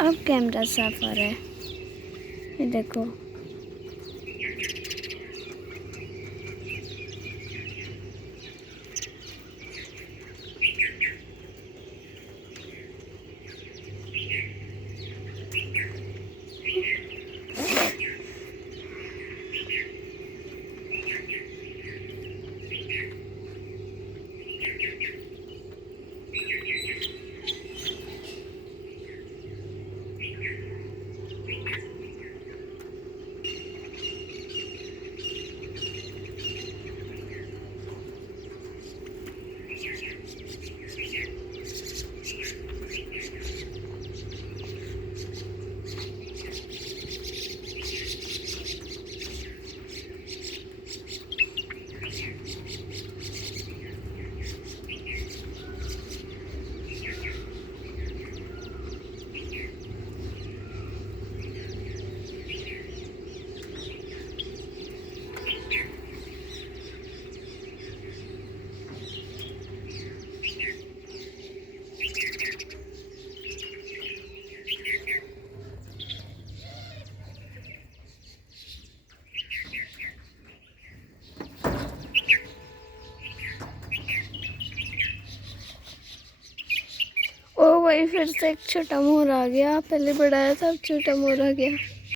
अब कैमरा साफ आ रहा है, ये देखो। ओ भाई, फिर से एक छोटा मोर आ गया। पहले बड़ा आया था, अब छोटा मोर आ गया।